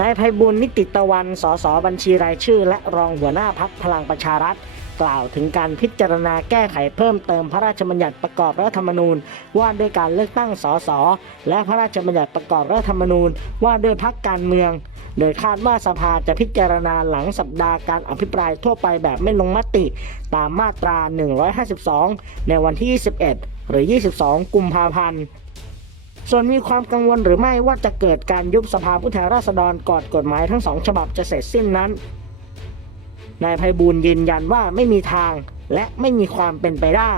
นายไพบุญนิติตะวัน สสบัญชีรายชื่อ และรองหัวหน้าพักพลังประชารัฐ กล่าวถึงการพิจารณาแก้ไขเพิ่มเติมพระราชบัญญัติประกอบรัฐธรรมนูญ ว่าด้วยการเลือกตั้งสสและพระราชบัญญัติประกอบรัฐธรรมนูญ ว่าด้วยพักการเมือง โดยคาดว่าสภาจะพิจารณาหลังสัปดาห์การอภิปรายทั่วไปแบบไม่ลงมติ ตามมาตรา 152 ในวันที่ 21 หรือ 22 กุมภาพันธ์ ส่วนมีความกังวลหรือไม่ว่าจะเกิดการยุบสภาผู้แทนราษฎรก่อนกฎหมายทั้งสองฉบับจะเสร็จสิ้นนั้น นายไพบูลย์ยืนยันว่าไม่มีทางและไม่มีความเป็นไปได้